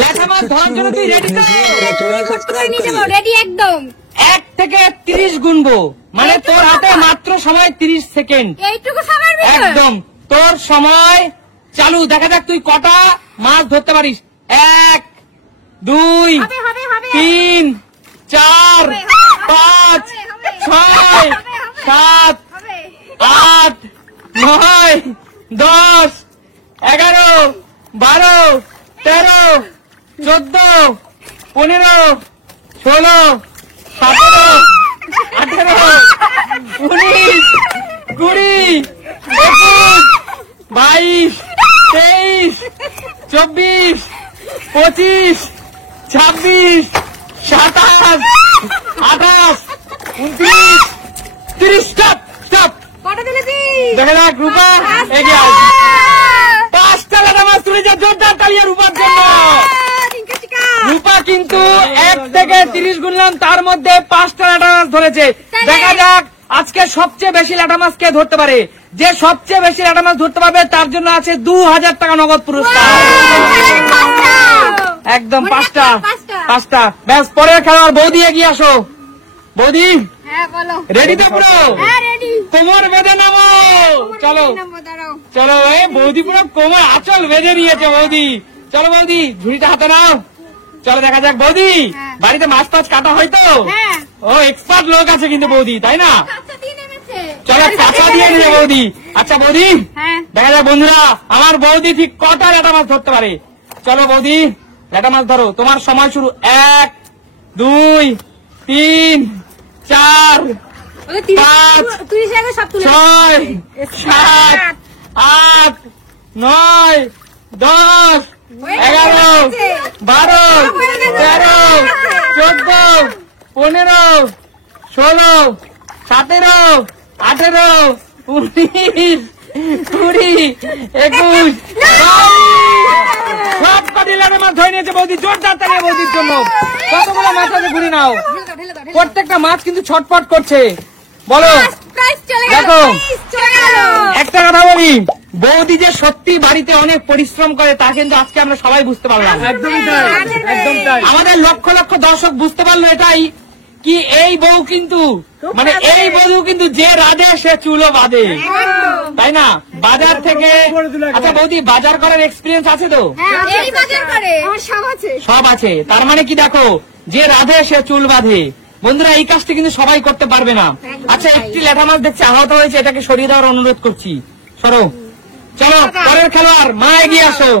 ল্যাঠা মাছ ধরার জন্য তুই রেডি তো? রেডি একদম। 1 থেকে 30 গুনবো, মানে তোর হাতে মাত্র সময় 30 সেকেন্ড। এইটুকু সময় একদম তোর সময় চালু। দেখা যাক তুই কটা মাছ ধরতে পারিস। 1 2 3 4 5 6 7 8 9 10 11 12 13 14 15 16 17 18 19 20 21 22 23 24 25 26 27 28 29 30। Stop stop. দেখা যাক রূপা এগিয়ে আস। 5টা ল্যাঠা মাছ তুলে যা। জোরদার তালিয়া রূপার জন্য। রূপা কিন্তু 1 থেকে 30 গুনলাম, তার মধ্যে 5টা ল্যাঠা মাছ ধরেছে। দেখা যাক আজকে সবচেয়ে বেশি ল্যাঠা মাছ কে ধরতে পারে। যে সবচেয়ে বেশি ল্যাঠা মাছ ধরতে পারবে তার জন্য আছে 2000 টাকা নগদ পুরস্কার। একদম 5টা। ব্যাস, পরের খেলোয়াড় বৌদি এগিয়ে আসো। বৌদি রেডি তো পুরো? কোমর বেঁধে নামো। চলো চলো, এই বৌদি পুরো কোমর আঁচল বেঁধে নিয়েছে বৌদি। চলো বৌদি, ঝুড়িটা হাতে নাও। চলো দেখা যাক। বৌদি বাড়িতে মাছ টাছ কাটা হয়তো? ও এক্সপার্ট লোক আছে কিন্তু বৌদি, তাই না? চলো কাঁচা দিয়ে নিয়ে বৌদি। আচ্ছা বৌদি, দেখা যাক বন্ধুরা আমার বৌদি ঠিক কটা ল্যাঠা মাছ ধরতে পারে। চলো বৌদি ল্যাঠা মাছ ধরো, তোমার সময় শুরু। 1 2 3 4 5 6 7 8 9 10 11 12 13 14 15 16 17 18 19 20 21 সব কটি ল্যাঠা মাছ ধরে নিয়েছে বৌদি। জোরদার তালিয়া বৌদির জন্য। কতগুলো মাছ আছে ঘুরে নাও। প্রত্যেকটা মাছ কিন্তু ছটফট করছে। বলো দেখো, একটা কথা বলি, বৌদি যে সত্যি বাড়িতে অনেক পরিশ্রম করে তা কিন্তু আজকে আমরা সবাই বুঝতে পারলাম। আমাদের লক্ষ লক্ষ দর্শক বুঝতে পারলো এটাই কি এই বউ কিন্তু মানে এই বউ কিন্তু যে রাধে সে চুলো বাঁধে, তাই না? বাজার থেকে। আচ্ছা বৌদি বাজার করার এক্সপিরিয়েন্স আছে তো? সব আছে। তার মানে কি দেখো, যে রাধে সে চুল বাঁধে। বন্ধুরা এই কাজটা কিন্তু সবাই করতে পারবে না। আচ্ছা একটি ল্যাঠা মাছ দেখছি আহত হয়েছে, এটাকে সরিয়ে দেওয়ার অনুরোধ করছি। সরো। চলো পরের খেলোয়াড় মা এগিয়ে আসো।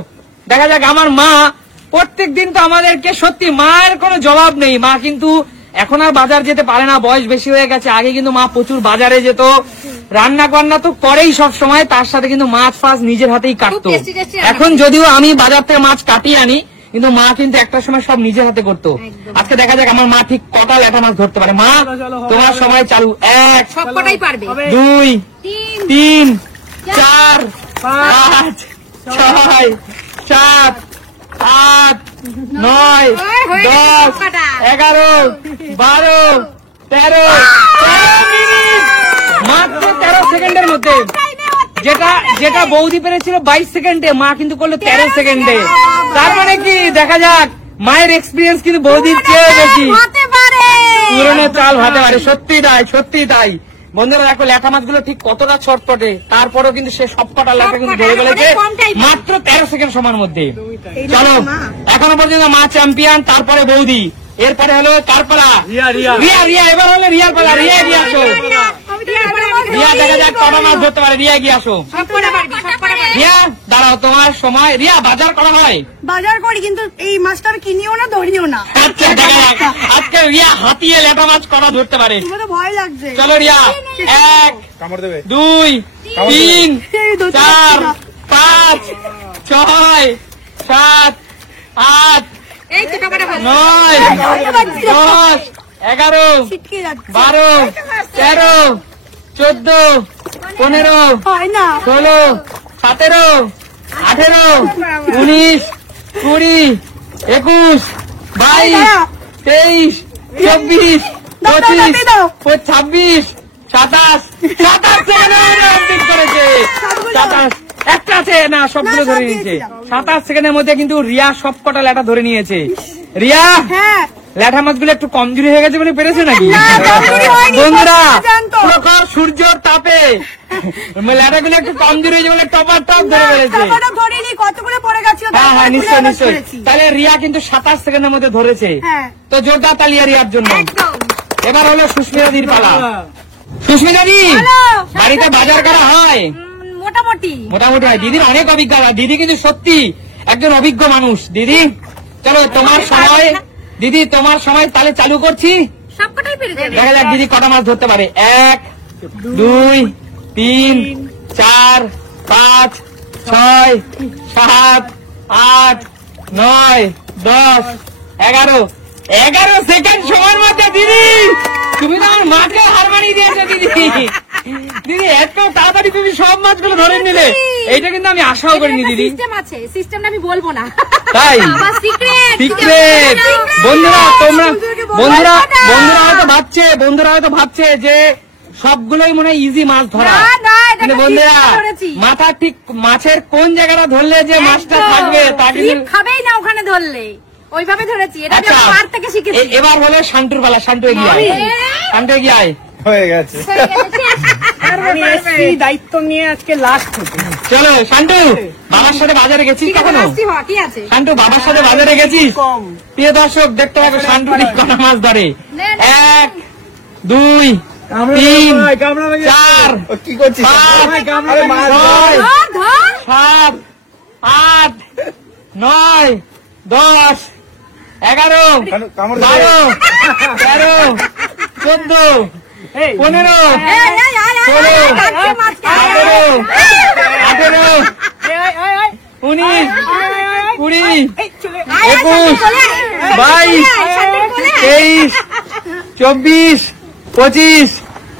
দেখা যাক আমার মা প্রত্যেক দিন তো আমাদেরকে, সত্যি মায়ের কোনো জবাব নেই। মা কিন্তু এখন আর বাজার যেতে পারে না, বয়স বেশি হয়ে গেছে। আগে কিন্তু মা প্রচুর বাজারে যেত, রান্না বান্না তো করেই সব সময়, তার সাথে কিন্তু মাছ ফাছ নিজের হাতেই কাটতো। এখন যদিও আমি বাজার থেকে মাছ কাটিয়ে আনি, কিন্তু মা কিন্তু একটা সময় সব নিজের হাতে করতো। আজকে দেখা যাক আমার মা ঠিক কটা ল্যাঠা মাছ ধরতে পারে। মা তোমার সময় চালু। 1 2 3 4 5 6 7 8 9 10 11 12 13 মিনিট, মাত্র 13 সেকেন্ডের মধ্যে। যেটা বৌদি পেরেছিল 22 সেকেন্ডে, মা কিন্তু করলো 13 সেকেন্ডে। তার মানে কি দেখা যাক মায়ের এক্সপিরিয়েন্স কিন্তু বৌদির চেয়ে বেশি। পুরনো চাল হতে পারে। সত্যি তাই, সত্যি তাই। বন্ধুরা দেখো ল্যাঠা মাছগুলো ঠিক কতটা ছটপটে, তারপরেও কিন্তু সে সব কটা ল্যাঠা কিন্তু ধরে ফেলেছে মাত্র 13 সেকেন্ড সময়ের মধ্যে। চলো এখনো পর্যন্ত মা চ্যাম্পিয়ন, তারপরে বৌদি, এরপরে হলো কার পালা? রিয়া। এবার হলো রিয়ার পালা। রিয়া এগিয়ে আসো। রিয়া দেখা যাক কটা মাছ ধরতে পারে। রিয়া এগিয়ে আসো। রিয়া দাঁড়াও, তোমার সময়। রিয়া বাজার করা হয়? বাজার করি, কিন্তু এই মাছটা আমি কিনিও না ধরিও না। আচ্ছা দেখা যাক আজকে রিয়া হাতিয়ে ল্যাঠা মাছ কটা ধরতে পারে। ভয় লাগছে। চলো রিয়া 1 2 3 4 5 6 7 8 9 10 11 12 13 14 15 16 17 18 19 20 21 22 23 24 25 26 27 27 করেছে। একটা আছে না, সবগুলো না, ধরে সব নিয়েছে। দিয়েছিলাম। 27 সেকেন্ডের মধ্যে কিন্তু রিয়া সব কটা ল্যাটা ধরে নিয়েছে। রিয়া, হ্যাঁ ল্যাঠা মাছগুলো একটু কমজোরি হয়ে গেছে বলে পেরেছে নাকি? না, কমজোরি হয়নি, বন্ধুরা, কষ্ট জানতো। প্রখর সূর্যের তাপে ল্যাঠাগুলো একটু কমজোরি হয়েছে বলে টপার টপ ধরে ফেলেছে। তারপরে ধরিনি, কতগুলো পড়ে গেছিল, হ্যাঁ হ্যাঁ, তারপরে নিশ্চয় তুলে আবার নিশ্চয়। ধরেছি। তাহলে রিয়া কিন্তু 27 সেকেন্ডের মধ্যে ধরেছে। হ্যাঁ। তো জোরদার তালিয়া রিয়ার জন্য। একদম। এবার হলো সুস্মিতাদির পালা। সুস্মিতাদি, হ্যালো। বাড়িতে বাজার করা হয়? মোটামুটি। মোটামুটি হয়। দিদির অনেক অভিজ্ঞতা, দিদি কিন্তু সত্যি একজন অভিজ্ঞ মানুষ। দিদি চলো তোমার সময়, দিদি তোমার সময় তাহলে চালু করছি। সবকটাই পেরে যাবে। দেখা যাক দিদি কটা মাছ ধরতে পারে। 1 2 3 4 5 6 7 8 9 10 11 11 সেকেন্ড সময়ের মধ্যে দিদি তুমি তো আমার মাকে হার মানিয়ে দিয়েছো। দিদি দিদি এত তাড়াতাড়ি তুমি সব মাছগুলো ধরে নিলে, এইটা কিন্তু আমি আশাও করিনি দিদি। সিস্টেম আছে, সিস্টেমটা আমি বলবো না। তাই আমার সিক্রেট। সিক্রেট। বন্ধুরা তোমরা, বন্ধুরা হয়তো ভাবছে যে সবগুলোই মনে হয় ইজি মাছ ধরা, না, না, এটা কিন্তু একটা বন্ধুরা trick ধরেছি। মাথা ঠিক মাছের কোন জায়গাটা ধরলে যে মাছটা থাকবে তা কিন্তু। ডিপ খাবেই না ওখানে ধরলে, ওইভাবে ধরেছি। এটা আমি আচ্ছা, আমার মার থেকে শিখেছি। এবার হলো শান্তুর পালা। শান্তু এগিয়ে আয়, শান্তু এগিয়ে আয়। হয়ে গেছে। আমি এসছি দায়িত্ব নিয়ে আজকে লাস্ট হতে। চলো শান্তু, বাবার সাথে বাজারে গেছিস ঠিক আছে, কখনো? আসছি হওয়া, কি আছে? শান্তু বাবার সাথে বাজারে গেছিস? কম। প্রিয় দর্শক দেখতে পাবে শান্তু ঠিক কটা মাছ ধরে। নেন। 1 2 3 4 ও কি করছিস? 5 আরে মাছ ধর। 6 ধর, ধর। 7 8 9 10 11 কামড় 12 13 14 এই, 15 এই, এই, এই, এই, ষোলো, এই, কাটছে মাছকে। 18 18 এই, এই, এই, 19 20 এই, চলে। আয়, আয়, 21 চলে আয়। 22 চলে আয়, সামনে চলে আয়। 23 24 25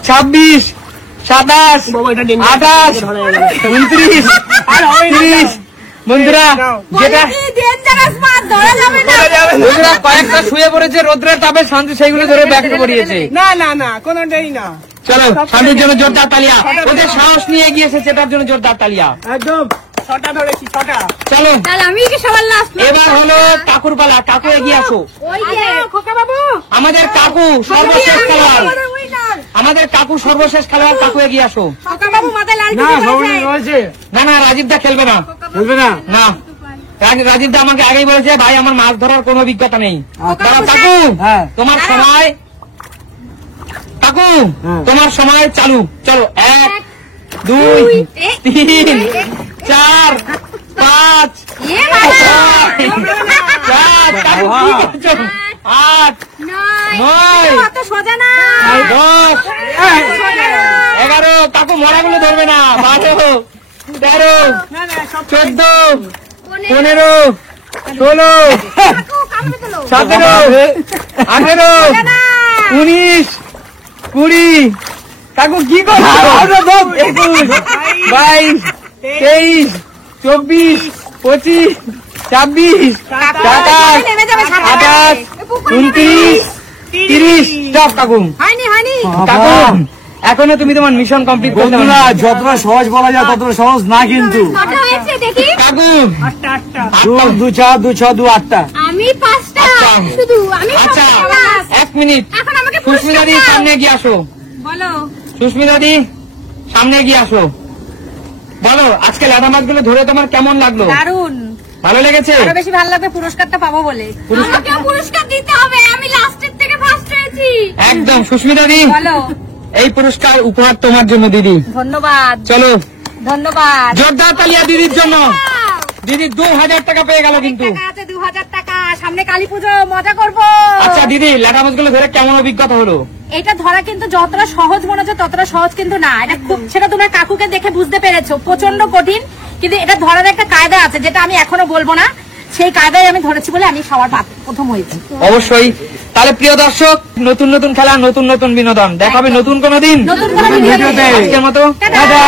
26 27 বাবা, এটা danger। 28 29 আর হবে না। 30 বন্ধুরা যেটা বলে কি dangerous মাছ, ধরা যাবে না। বন্ধুরা কয়েকটা শুয়ে পড়েছে রোদ্রের তাপে, শান্তি সেইগুলো ধরে ব্যাক করিয়েছে। না না না, কোনটাই না। চলো শান্তির জন্য জোরদার তালিয়া। ওদের সাহস নিয়ে এগিয়ে এসেছে, সেটার জন্য জোরদার তালিয়া। একদম 6টা ধরেছি, 6টা। চলো তাহলে আমি কি সবার লাস্ট? এবার হলো কাকুর পালা। কাকু এগিয়ে আসো। ওই যে খোকা বাবু, আমাদের কাকু সর্বশেষ খেলোয়াড়, উইনার। আমাদের কাকু সর্বশেষ খেলোয়াড়। কাকু এগিয়ে আসো। খোকা বাবু মাথায় লাল না, টুপি সবাই পরেছে। রয়েছে। না না, রাজীব দা খেলবে না। চলবে না। না, রাজীব দা আমাকে আগেই বলেছে ভাই আমার মাছ ধরার কোনো অভিজ্ঞতা নেই। দাঁড়াও, কাকু হ্যাঁ। তোমার সময়, কাকু হ্যাঁ। তোমার সময় চালু। চলো 1 2 3 4 5 এ বাবা, 4 কাকু কি করছো? 8 নয়। 9 অত সোজা না। 10 সোজা না। 11 কাকু মরাগুলো ধরবে না। 12 13 না না, সব 14 15 16 কাকু, কামড়ে দিলো। 17 18 সোজা না। 19 20 কাকু কি করছো? 21 22 23 24 25 26 কাকু, 27 নেমে যাবে সামনে। 28 এ পুকুরে 29 30 স্টপ কাকু। হয়নি, হয়নি। কাকু এখনো তুমি তোমার মিশন কমপ্লিট করতে বন্ধুরা পারো। যতটা সহজ বলা যায় ততটা সহজ না কিন্তু। কটা হয়েছে দেখি? কাকু 8টা। 2 2 4 2 6 2 8টা। আমি 5টা আচ্ছা। শুধু, আমি আচ্ছা 5টা। 1 মিনিট, এখন আমাকে সুস্মিতা দি পুরস্কার দাও। সামনে গিয়ে আসো। বলো। সুস্মিতা দি সামনে গিয়ে আসো। বলো আজকে লাদা মাছগুলো ধরে তোমার কেমন লাগলো? দারুন। ভালো লেগেছে? আরো বেশি ভালো লাগবে পুরস্কারটা পাবো বলে। আমাকেও পুরস্কার দিতে হবে, আমি লাস্টের থেকে ফার্স্ট হয়েছি। একদম। সুস্মিতা দি বলো। এই পুরস্কার উপহার তোমার জন্য দিদি। ধন্যবাদ, চলো ধন্যবাদ। জোরদার তালিয়া দিদির জন্য। দিদি 2000 টাকা পেয়ে গেল কিন্তু। টাকা আছে 2000 টাকা, সামনে কালী পুজো, মজা করবো। আচ্ছা দিদি লাদা মাছগুলো ধরে কেমন অভিজ্ঞতা হলো? এটা ধরা কিন্তু যতটা সহজ মনে হচ্ছে ততটা সহজ কিন্তু না। এটা খুব, সেটা তোমার কাকুকে দেখে বুঝতে পেরেছো, প্রচন্ড কঠিন। কিন্তু এটা ধরার একটা কায়দা আছে যেটা আমি এখনো বলবো না। সেই কায়দায় আমি ধরেছি বলে আমি সবার প্রথম হয়েছি। অবশ্যই। তাহলে প্রিয় দর্শক, নতুন নতুন খেলা, নতুন নতুন বিনোদন দেখাবে নতুন কোনো দিন। নতুন কোনো ভিডিওতে। আজকের মতো টাটা। টাটা।